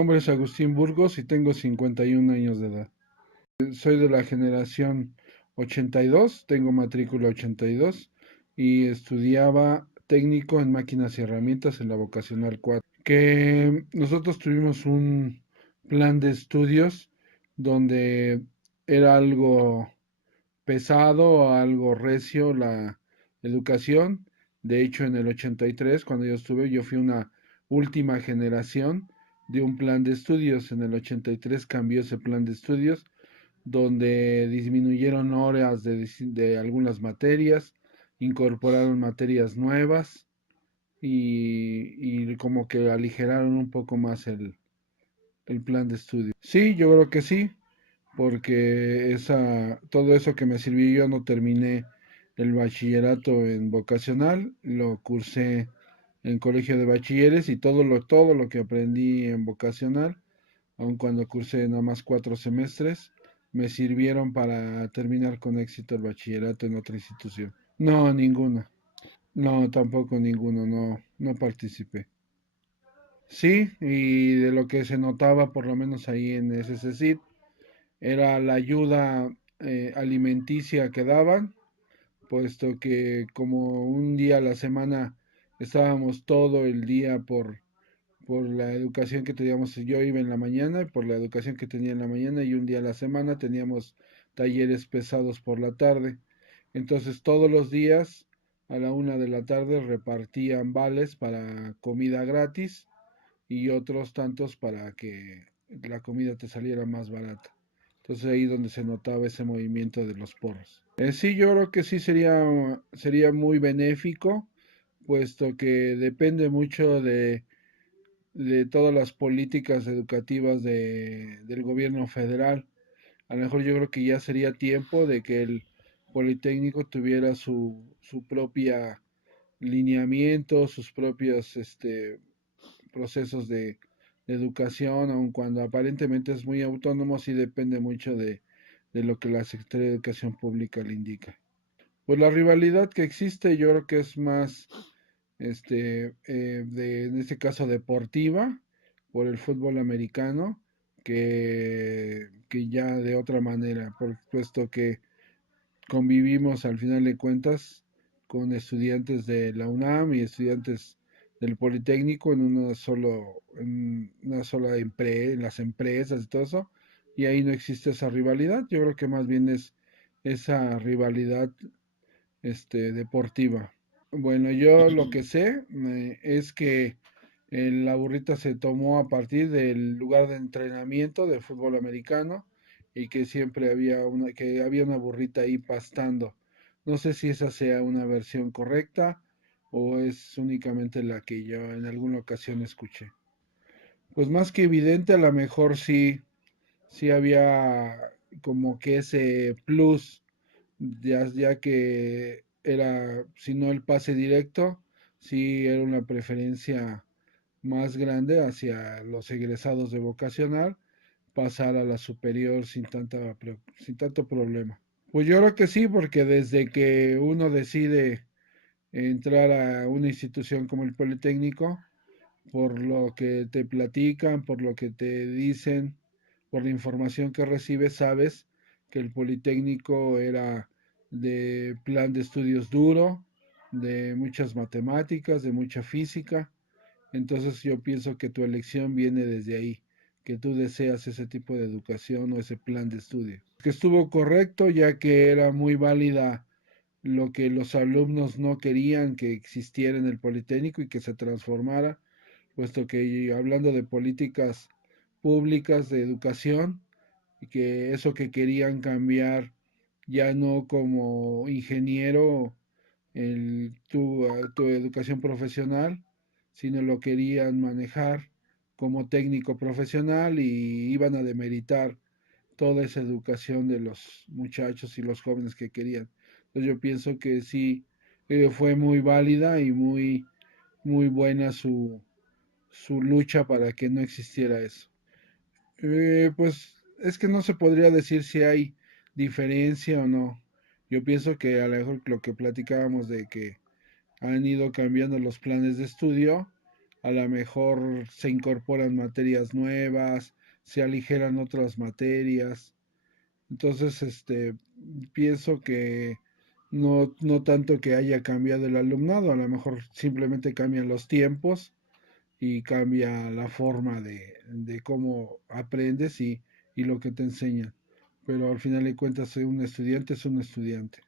nombre es Agustín Burgos y tengo 51 años de edad. Soy de la generación 82, tengo matrícula 82 y estudiaba técnico en máquinas y herramientas en la vocacional 4. Que nosotros tuvimos un plan de estudios donde era algo pesado, algo recio la educación. De hecho, en el 83, cuando yo estuve, yo fui una última generación de un plan de estudios. En el 83 cambió ese plan de estudios, donde disminuyeron horas de algunas materias, incorporaron materias nuevas y como que aligeraron un poco más el plan de estudio. Sí, yo creo que sí, porque todo eso que me sirvió, yo no terminé el bachillerato en vocacional, lo cursé en colegio de bachilleres y todo lo que aprendí en vocacional, aun cuando cursé nada más 4 semestres, me sirvieron para terminar con éxito el bachillerato en otra institución. No, ninguna. No, tampoco ninguno, no participé. Sí, y de lo que se notaba, por lo menos ahí en SSCID, era la ayuda alimenticia que daban, puesto que como un día a la semana estábamos todo el día por la educación que teníamos, yo iba en la mañana, por la educación que tenía en la mañana y un día a la semana teníamos talleres pesados por la tarde. Entonces todos los días a la 1 de la tarde repartían vales para comida gratis y otros tantos para que la comida te saliera más barata. Entonces ahí donde se notaba ese movimiento de los porros. Sí, yo creo que sí sería muy benéfico, puesto que depende mucho de todas las políticas educativas del gobierno federal. A lo mejor yo creo que ya sería tiempo de que el Politécnico tuviera su propia lineamiento, sus propios procesos de educación, aun cuando aparentemente es muy autónomo, sí depende mucho de lo que la Secretaría de Educación Pública le indica. Pues la rivalidad que existe yo creo que es más, en este caso deportiva, por el fútbol americano, que ya de otra manera, puesto que convivimos al final de cuentas con estudiantes de la UNAM y estudiantes del Politécnico en una sola empresa, en las empresas y todo eso, y ahí no existe esa rivalidad. Yo creo que más bien es esa rivalidad deportiva. Bueno, yo lo que sé es que la burrita se tomó a partir del lugar de entrenamiento de fútbol americano y que siempre había una burrita ahí pastando. No sé si esa sea una versión correcta o es únicamente la que yo en alguna ocasión escuché. Pues más que evidente, a lo mejor sí había como que ese plus, ya que era, si no el pase directo, sí era una preferencia más grande hacia los egresados de vocacional, pasar a la superior sin tanto problema. Pues yo creo que sí, porque desde que uno decide entrar a una institución como el Politécnico, por lo que te platican, por lo que te dicen, por la información que recibes, sabes que el Politécnico era de plan de estudios duro, de muchas matemáticas, de mucha física. Entonces yo pienso que tu elección viene desde ahí, que tú deseas ese tipo de educación o ese plan de estudio. Que estuvo correcto ya que era muy válida lo que los alumnos no querían que existiera en el Politécnico y que se transformara, puesto que hablando de políticas públicas de educación, y que eso que querían cambiar ya no como ingeniero tu educación profesional, sino lo querían manejar como técnico profesional y iban a demeritar toda esa educación de los muchachos y los jóvenes que querían. Entonces yo pienso que sí fue muy válida y muy buena su lucha para que no existiera eso. Pues es que no se podría decir si hay diferencia o no. Yo pienso que a lo mejor lo que platicábamos de que han ido cambiando los planes de estudio, a lo mejor se incorporan materias nuevas, se aligeran otras materias. Entonces, pienso que no tanto que haya cambiado el alumnado, a lo mejor simplemente cambian los tiempos y cambia la forma de cómo aprendes y lo que te enseñan. Pero al final de cuentas, un estudiante es un estudiante.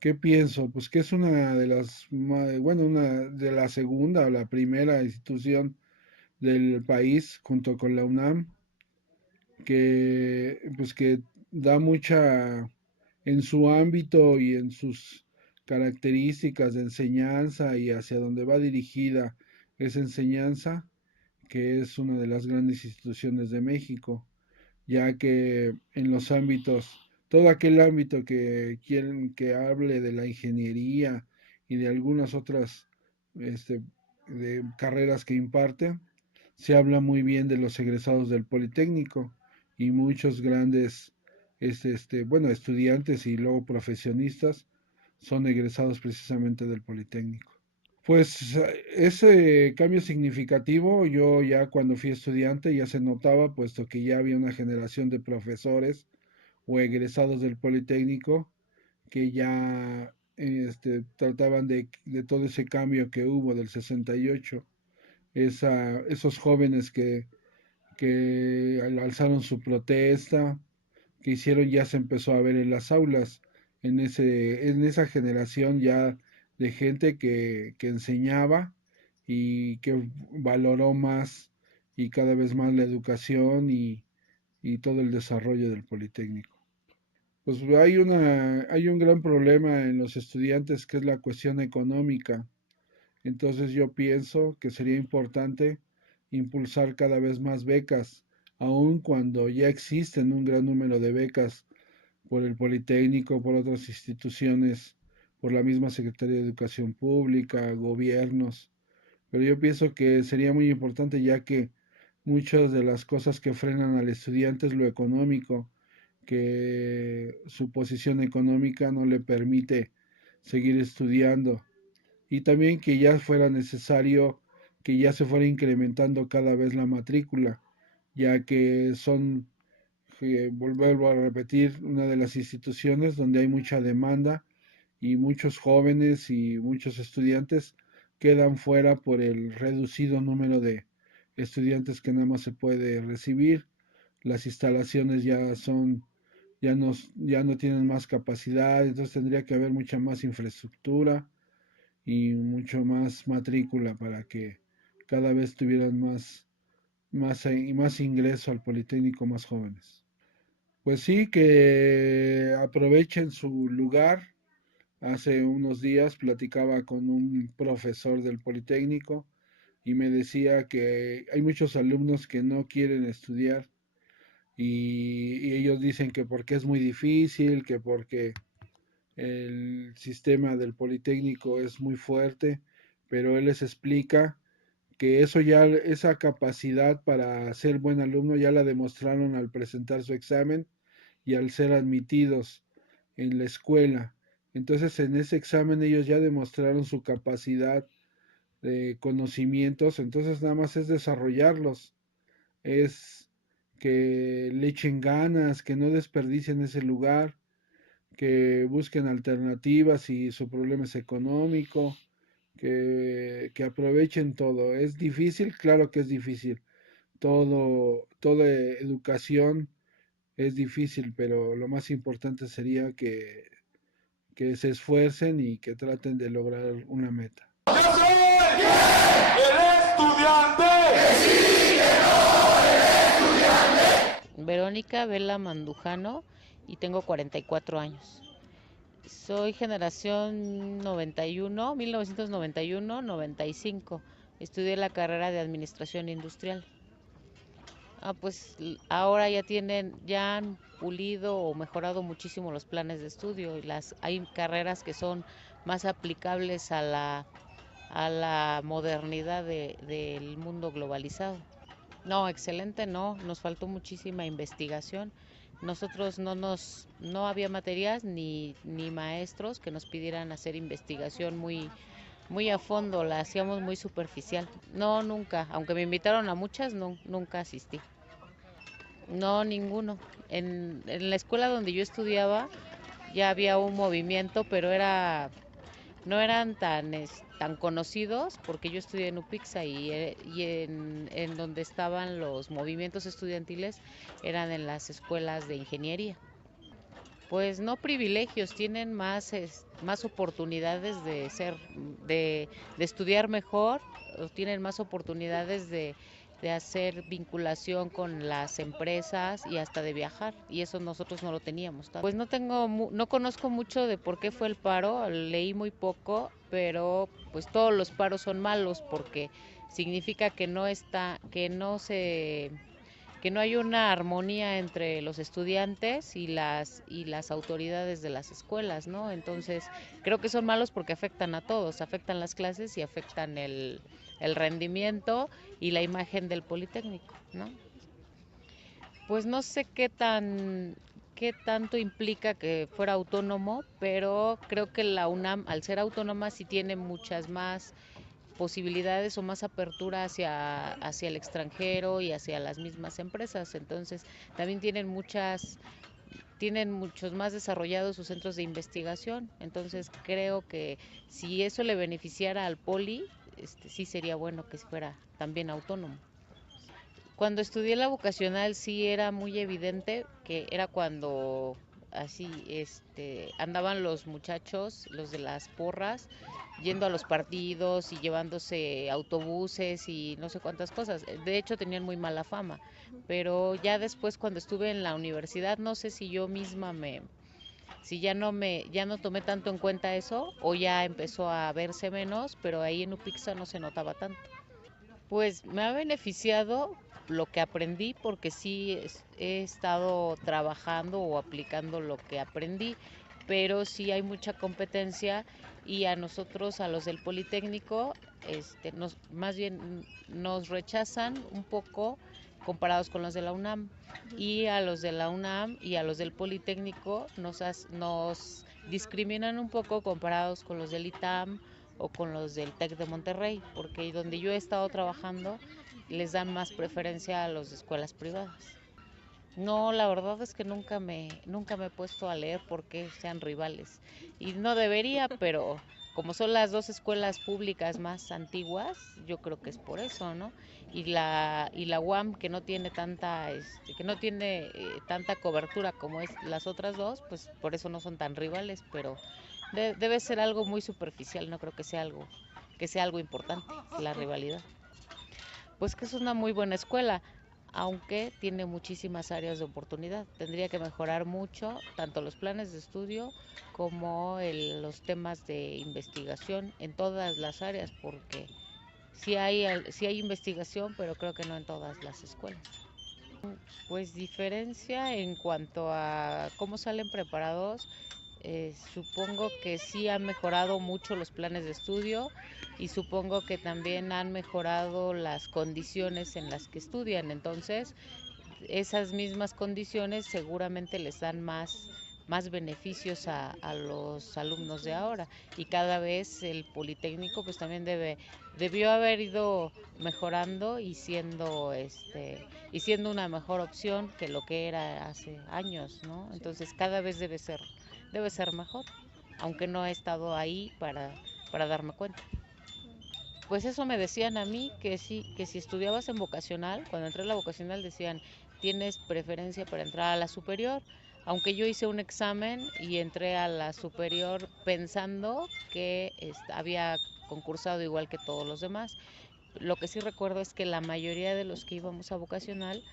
¿Qué pienso? Pues que es una de las, bueno, una de la segunda o la primera institución del país junto con la UNAM que pues que da mucha en su ámbito y en sus características de enseñanza y hacia dónde va dirigida esa enseñanza, que es una de las grandes instituciones de México, ya que en los ámbitos, todo aquel ámbito que quieren que hable de la ingeniería y de algunas otras este, de carreras que imparte, se habla muy bien de los egresados del Politécnico y muchos grandes bueno, estudiantes y luego profesionistas son egresados precisamente del Politécnico. Pues ese cambio significativo, yo ya cuando fui estudiante ya se notaba, puesto que ya había una generación de profesores o egresados del Politécnico que ya trataban de todo ese cambio que hubo del 68, esos jóvenes que alzaron su protesta, que hicieron ya se empezó a ver en las aulas, en esa generación ya de gente que enseñaba y que valoró más y cada vez más la educación y todo el desarrollo del Politécnico. Pues hay un gran problema en los estudiantes que es la cuestión económica. Entonces yo pienso que sería importante impulsar cada vez más becas, aun cuando ya existen un gran número de becas por el Politécnico, por otras instituciones, por la misma Secretaría de Educación Pública, gobiernos. Pero yo pienso que sería muy importante ya que muchas de las cosas que frenan al estudiante es lo económico, que su posición económica no le permite seguir estudiando y también que ya fuera necesario que ya se fuera incrementando cada vez la matrícula, ya que son, vuelvo a repetir, una de las instituciones donde hay mucha demanda y muchos jóvenes y muchos estudiantes quedan fuera por el reducido número de estudiantes que nada más se puede recibir. Las instalaciones ya no tienen más capacidad, entonces tendría que haber mucha más infraestructura y mucho más matrícula para que cada vez tuvieran más ingreso al Politécnico más jóvenes. Pues sí, que aprovechen su lugar. Hace unos días platicaba con un profesor del Politécnico y me decía que hay muchos alumnos que no quieren estudiar y ellos dicen que porque es muy difícil, que porque el sistema del Politécnico es muy fuerte, pero él les explica que eso ya, esa capacidad para ser buen alumno ya la demostraron al presentar su examen y al ser admitidos en la escuela. Entonces en ese examen ellos ya demostraron su capacidad de conocimientos, entonces nada más es desarrollarlos, es que le echen ganas, que no desperdicien ese lugar, que busquen alternativas si su problema es económico, que aprovechen todo. ¿Es difícil? Claro que es difícil. Toda educación es difícil, pero lo más importante sería que se esfuercen y que traten de lograr una meta. ¡Yo soy el estudiante! Verónica Vela Mandujano y tengo 44 años. Soy generación 91, 1991-95. Estudié la carrera de Administración Industrial. Pues ahora ya han pulido o mejorado muchísimo los planes de estudio y hay carreras que son más aplicables a la modernidad del mundo globalizado. No, excelente, no, nos faltó muchísima investigación. Nosotros no había materias ni maestros que nos pidieran hacer investigación muy a fondo, la hacíamos muy superficial. No, nunca, aunque me invitaron a muchas, no, nunca asistí. No, ninguno. En la escuela donde yo estudiaba ya había un movimiento, pero no eran tan conocidos porque yo estudié en UPIXA y en donde estaban los movimientos estudiantiles eran en las escuelas de ingeniería. Pues no privilegios, tienen más oportunidades de estudiar mejor, o tienen más oportunidades de hacer vinculación con las empresas y hasta de viajar, y eso nosotros no lo teníamos. Pues no conozco mucho de por qué fue el paro, leí muy poco, pero pues todos los paros son malos porque significa que no hay una armonía entre los estudiantes y las autoridades de las escuelas, ¿no? Entonces, creo que son malos porque afectan a todos, afectan las clases y afectan el rendimiento y la imagen del Politécnico, ¿no? Pues no sé qué tanto implica que fuera autónomo, pero creo que la UNAM, al ser autónoma, sí tiene muchas más posibilidades o más apertura hacia el extranjero y hacia las mismas empresas. Entonces, también tienen muchos más desarrollados sus centros de investigación. Entonces, creo que si eso le beneficiara al Poli, sí sería bueno que fuera también autónomo. Cuando estudié la vocacional sí era muy evidente que era cuando así andaban los muchachos, los de las porras, yendo a los partidos y llevándose autobuses y no sé cuántas cosas. De hecho tenían muy mala fama, pero ya después cuando estuve en la universidad no sé si yo misma si ya no tomé tanto en cuenta eso o ya empezó a verse menos, pero ahí en Upixa no se notaba tanto. Pues me ha beneficiado lo que aprendí porque sí he estado trabajando o aplicando lo que aprendí, pero sí hay mucha competencia y a nosotros, a los del Politécnico, más bien nos rechazan un poco comparados con los de la UNAM, y a los de la UNAM y a los del Politécnico nos discriminan un poco comparados con los del ITAM o con los del TEC de Monterrey, porque donde yo he estado trabajando les dan más preferencia a los de escuelas privadas. No, la verdad es que nunca me he puesto a leer por qué sean rivales. Y no debería, pero como son las dos escuelas públicas más antiguas, yo creo que es por eso, ¿no? Y la UAM, que no tiene tanta cobertura como es las otras dos, pues por eso no son tan rivales, pero debe ser algo muy superficial, no creo que sea algo importante, la rivalidad. Pues que es una muy buena escuela, aunque tiene muchísimas áreas de oportunidad. Tendría que mejorar mucho tanto los planes de estudio como los temas de investigación en todas las áreas, porque sí hay investigación, pero creo que no en todas las escuelas. Pues diferencia en cuanto a cómo salen preparados, supongo que sí han mejorado mucho los planes de estudio y supongo que también han mejorado las condiciones en las que estudian. Entonces, esas mismas condiciones seguramente les dan más beneficios a los alumnos de ahora, y cada vez el Politécnico pues también debió haber ido mejorando y siendo una mejor opción que lo que era hace años, ¿no? Entonces cada vez debe ser mejor, aunque no he estado ahí para darme cuenta. Pues eso me decían a mí, que sí, que si estudiabas en vocacional, cuando entré a la vocacional decían, tienes preferencia para entrar a la superior, aunque yo hice un examen y entré a la superior pensando que había concursado igual que todos los demás. Lo que sí recuerdo es que la mayoría de los que íbamos a vocacional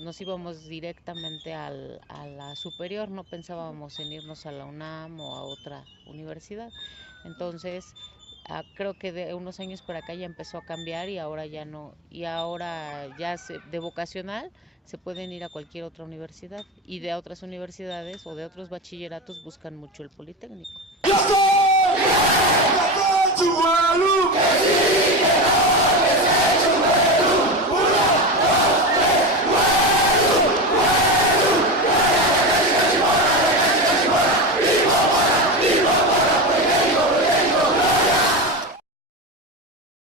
nos íbamos directamente a la superior, no pensábamos en irnos a la UNAM o a otra universidad. Entonces, creo que de unos años para acá ya empezó a cambiar y ahora ya no, y ahora de vocacional se pueden ir a cualquier otra universidad, y de otras universidades o de otros bachilleratos buscan mucho el Politécnico. ¡Ya estoy! ¡Ya estoy, Chumalu!